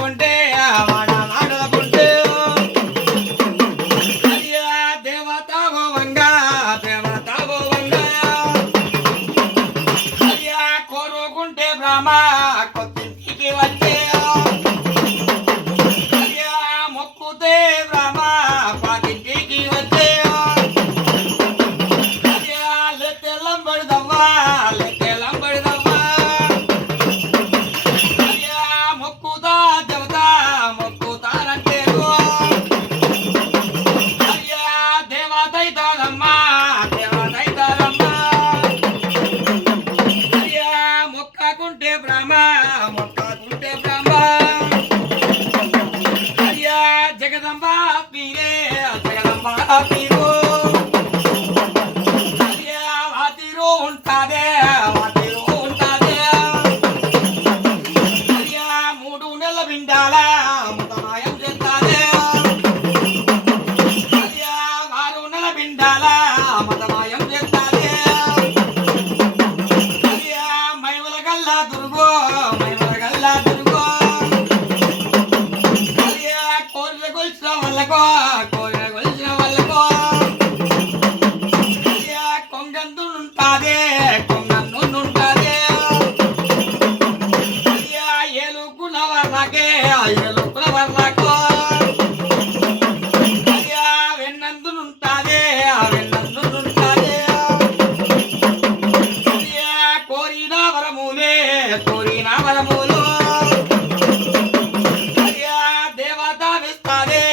పొంటే వాడ మాటల పొంటే అయ్యా దేవతావో వంగా దేవతావో వంగా అయ్యా కోరుకుంటే బ్రహ్మ కొత్తింటికి వచ్చే అయ్యా మొక్కుతే బ్రహ్మ పాతింటికి వచ్చే అయ్యా లెత్తెల్లంబడిదవ్వా లెత్తెల్లంబడిదవ్వా అయ్యా మొక్కుతా దేవత మొక్కుతానంటే అయ్యా దేవతైతానమ్మా దేవతైతానమ్మా అయ్యా మొక్కకుంటే బ్రహ్మ మొక్కకుంటే బ్రహ్మ అయ్యా జగదంబ పీరే జగదంబ పీరు అయ్యా వాతిరు ఉంటాదే వాతిరు ఉంటాదే అయ్యా 3 నెలల బిండాల ముతమాయం చేస్తాదే అయ్యా 6 నెలల బిండాల ముతమాయం చేస్తాదే అయ్యా మైమల గల్లా దుర్గో మైమల గల్లా దుర్గో అయ్యా కోరిన కొలిచిన వాళ్ళకో కోరిన కొలిచిన వాళ్ళకో అయ్యా కొంగందుంటాదే కొంగందుంటాదే అయ్యా ఏలుకున్న వాళ్ళకే ఏలుకున్న వాళ్ళకో అయ్యా వెన్నందునుంటాదే వెన్నందునుంటాదే అయ్యా కోరిన వరములే కోరిన వరములు అయ్యా దేవత విస్తాదే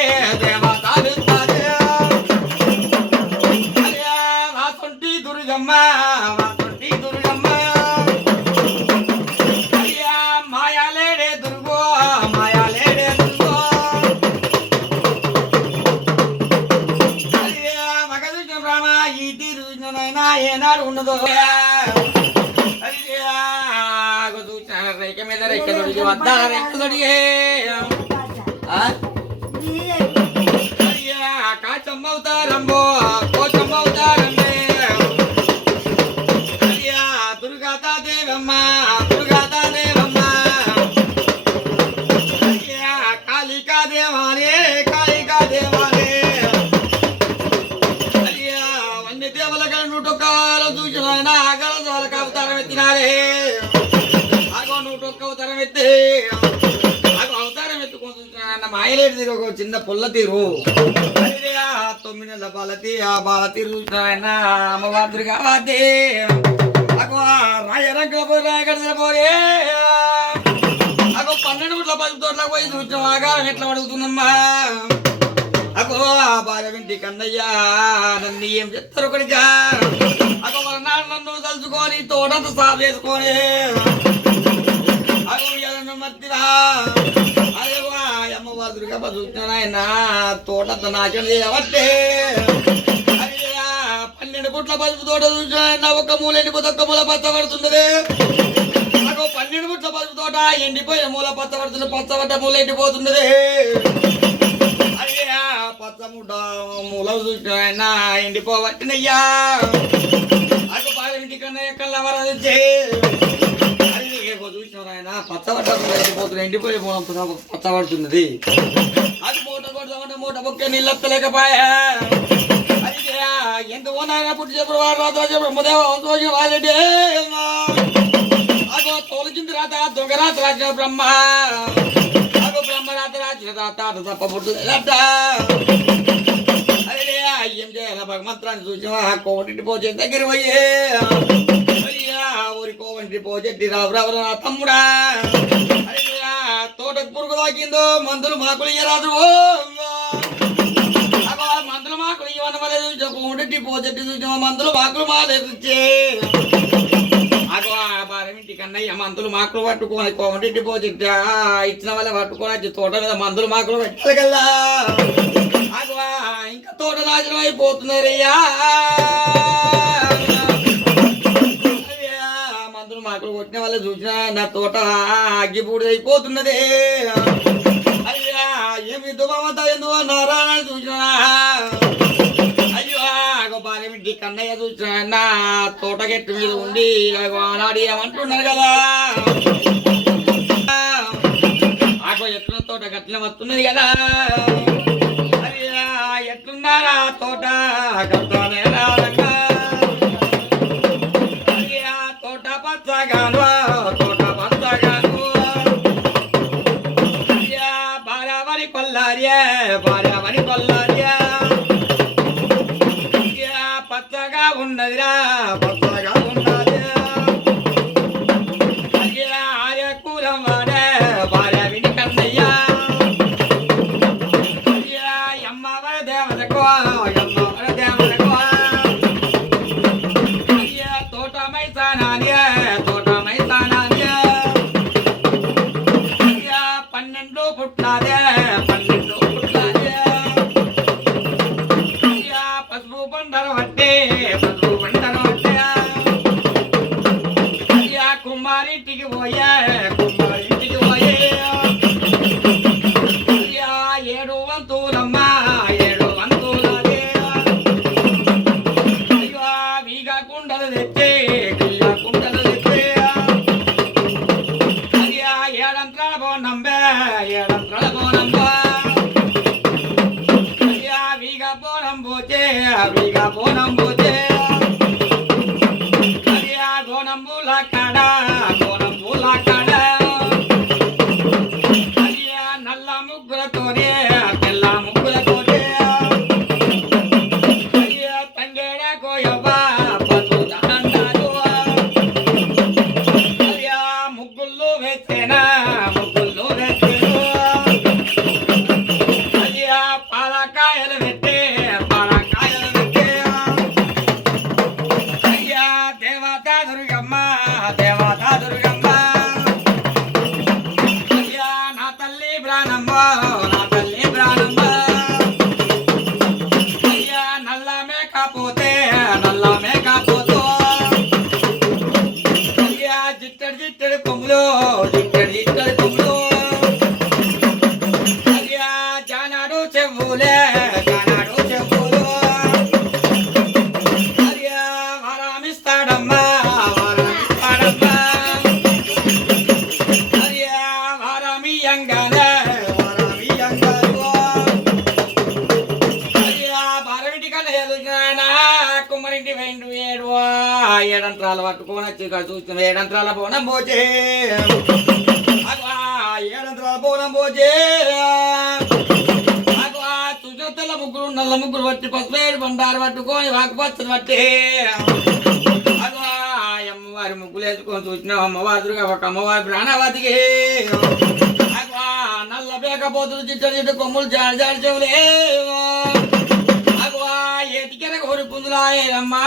దేవత విస్తాదే అయ్యా వాసంటి దుర్గమ్మ వాసంటి దుర్గమ్మ అయ్యా మాయాలేడే దుర్గో మాయాలేడే దుర్గో అయ్యా మగదుర్గం రామ ఈ తీరునైనా ఏనాడు ఉండదు అయ్యా చూసిన రేఖ మీద రేఖ దొడిగి వద్ద రేఖ దొడిగే అయ్యా కాచమ్మవుతారమ్మో కోచమ్మవుతారమ్మే అయ్యా దుర్గాతా దేవమ్మ దుర్గాతా దేవమ్మ అయ్యా కాళికా దేవాలే కాళికా దేవాలే అయ్యా వన్య దేవల నూటొక్కలు చూసిన ఆగల వాళ్ళకి అవతారం ఎత్తినారే ఆగో 101 అవతారం ఎత్తి అవతారం ఎత్తుకుంటున్నా మాయలేడు తీరు ఒక చిన్న పుల్ల తీరు 9 నెలల బాలతి ఆ బాలతీరు చూసిన అమ్మవారి కావాదే అగో రాయరంగ పోరే అగో 12 గుట్ల 10 తోట్లకు పోయి చూసిన ఆగారం ఎట్లా అడుగుతుందమ్మా అగో ఆ బాల వింటి కన్నయ్యా నన్ను ఏం చెప్తారు ఒకటిగా అగో వాళ్ళ నాన్న నన్ను తలుచుకొని తోటంతా సాఫ్ చేసుకొని అగో ఎలను మర్తిరా అదే అమ్మవారి దుర్గమ్మ చూసిన ఆయన తోటంతా నాశనం చేయబట్టే అయ్యా 12 గుట్ల పసుపు తోట చూసిన ఆయన ఒక మూల ఎండిపోతే ఒక్క మూల పచ్చబడుతున్నది అగో 12 గుట్ల పసుపు తోట ఎండిపోయే మూల పచ్చబడుతుంది పచ్చబడ్డ మూల ఎండిపోతున్నది అయ్యా పచ్చముడ్డ మూల చూసిన ఆయన ఎండిపోవట్టినయ్యా అటు బాగా ఇంటి కన్నా ఎక్కల వరదొచ్చే చూసిన ఆయన పచ్చబట్ట ఎండిపోయే మూల పచ్చబడుతున్నది అది మూట కొడతామంటే మూట బొక్క నీళ్ళలేకపోయా అయ్యా ఎందుకు పుట్టి చెప్పడు వాడు బ్రహ్మదేవ వారెడ్డి అగో తోలుచింది రాత దొంగరాత రాజ బ్రహ్మ అగో బ్రహ్మరాత రాజ తాత తప్ప పుట్టు అదే ఏం చేయాల భగవంతురాన్ని చూసిన కోటింటి పోచే దగ్గర పోయే అయ్యా ఊరి కోవంటి పోచెట్టి రావు నా తమ్ముడా అయ్యా తోటకు పురుగు తాకిందో మందులు మాకులు ఇయ్యరాదు అగో మందులు మాకులు ఇవ్వడం వల్ల కోటి పోచెట్టి చూసిన మందులు మాకులు మాలేదు అగో ఆ బారమింటి కన్నయ్య మందులు మాకులు పట్టుకొని కోమటి పోచెట్టి ఇచ్చిన వాళ్ళ పట్టుకొని తోట మీద మందులు మాకులు పెట్టగలరా అగో ఇంకా తోట నాశనం అయిపోతున్నారయ్యా మందులు మాకులు కొట్టిన వాళ్ళ చూసినా నా తోట అగ్గిపూడి అయిపోతున్నదే అయ్యా ఏమి దుబామత ఎందుకు నారాయణ చూసినా అయ్యో బాగా కన్నయ్య చూసినా తోటగెట్టు మీద ఉండి ఆనాడు ఏమంటున్నారు కదా ఎట్ల తోట గట్ల వస్తున్నది కదా మరి ఎట్లున్నారా తోట గట్లనే రారంగా మరి తోట పచ్చగాను తోట పచ్చగాను భార్యావరి కొల్లారియే భార్యావరి కొల్లారియా పచ్చగా ఉన్నదిరా పచ్చగా ఉన్నది ఆర్య కూలం వాడే భార్య విని కన్నయ్యా అమ్మవారి దేవతకు అమ్మవారి దేవతకు తోట మైసానాన్య తోట మైసానాన్య 12 పుట్టినాదే 12 పుట్టినాదే పసుపు బండరు వట్టే పసుపు బండరు వట్టే కుమారింటికి పోయే కుమారింటికి పోయే 7 వంతులమ్మ 7 వంతులదే అయ్యో వీగా కుండలు తెచ్చే వీగా కుండలు తెచ్చే అయ్యా ఏడంత్రాల పోనంబే ఏడంత్రాల పోనంబా అయ్యా వీగా పోనం పోచే వీగా పోనం పోచే అయ్యా గోనం పూల కాడ గోనం పూల కాడ అయ్యా నల్ల ముగ్గులతోనే తెల్ల ముగ్గులతోనే అయ్యా తంగేడ కోయవ్వా పసు దండాలు అయ్యా ముగ్గుల్లో వేసేనా ముగ్గుల్లో వేసేను అయ్యా పాలకాయలు పెట్టే పాలకాయలు పెట్టే అయ్యా దేవతా దుర్గమ్మ దేవతా దుర్గమ్మ అయ్యా నా తల్లి ప్రాణమ్మ నా తల్లి ప్రాణమ్మ అయ్యా నల్ల మేకపోతే నల్ల మేకపోతో అయ్యా జిట్టడి జిట్టడి కొమ్ములు జిట్టడి జిట్టడి కొమ్ములు అయ్యా జానాడు చెవులే జానాడు చెవులు అయ్యా వరమిస్తాడమ్మా వరమిస్తాడమ్మా అయ్యా వరమియంగానే వరమియంగాను అయ్యా బారమిటి కల ఎదుగునా కుమ్మరింటి వెండు ఏడు ఏడంత్రాలు పట్టుకొని వచ్చి ఇక్కడ చూస్తున్నా ఏడంత్రాల బోనం పోచే ఏడంత్రాల బోనం పోచే చుట్టల ముగ్గురు నల్ల ముగ్గురు పట్టి పసుపేడు బండారు పట్టుకొని వాకుపచ్చలు పట్టి అమ్మవారి ముగ్గులు వేసుకొని చూసినాం అమ్మవారి ఒక అమ్మవారి ప్రాణవతికి నల్ల బేకపోతులు చిట్టడి చిట్టు కొమ్ములు జాడి జాడి చెవులే ఎటికెర కోరి పుంజులాయమ్మా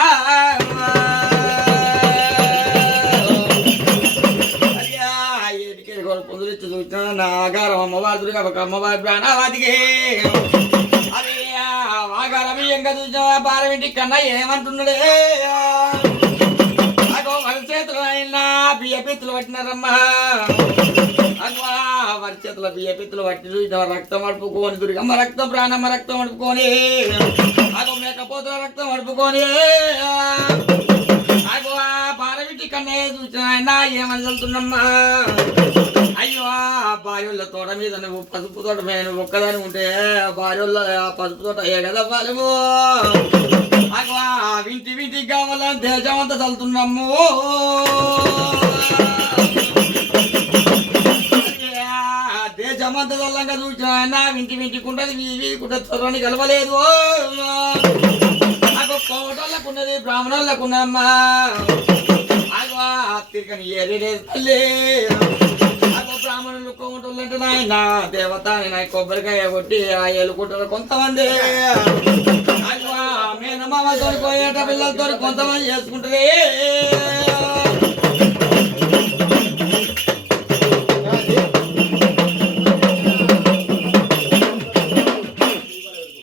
ఎటికెర కోరి పుంజులు ఇచ్చి చూసిన నా ఆగారం అమ్మవారి ఒక అమ్మవారి ప్రాణవతికి అది ఆగారం ఇంకా చూసిన బారమింటి కన్నా ఏమంటున్నాడే వరి చేతులు అయినా బియ్య పిత్తులు పట్టినారమ్మా అగవా వరి చేతుల బియ్య పిత్తులు పట్టి చూసిన రక్తం అడుపుకొని దుర్గమ్మ రక్తం ప్రాణమ్మ రక్తం అడుపుకొని అగో మేకపోతుల రక్తం అడుపుకొని అగవా బారమిటి కన్నా చూసిన అయినా ఏమని చదువుతున్నమ్మా అయ్యో భార్యల తోట మీద నువ్వు పసుపు తోట నువ్వు ఒక్కదాని ఉంటే భార్యల పసుపు తోట అయ్యే కదా బాలము అగవా వింటి వింటికి కావాలని దేశం అంతా చల్లుతున్నాము దేశమంతా చల్లంగా చూసిన వింటి వింటికుంటది వీకుంటది కలవలేదు నాకు కోటోళ్ళకు ఉన్నది బ్రాహ్మణోళ్ళకు ఉన్నమ్మా అగవా తిరగని ఏరియలేదు తల్లి బ్రాహ్మణులు కోమటోళ్ళు అంటే నాయన దేవత ఆయన కొబ్బరికాయ కొట్టి ఆ ఏలుకుంటారు కొంతమంది మేనమామతో పోయేట పిల్లలతో కొంతమంది చేసుకుంటారే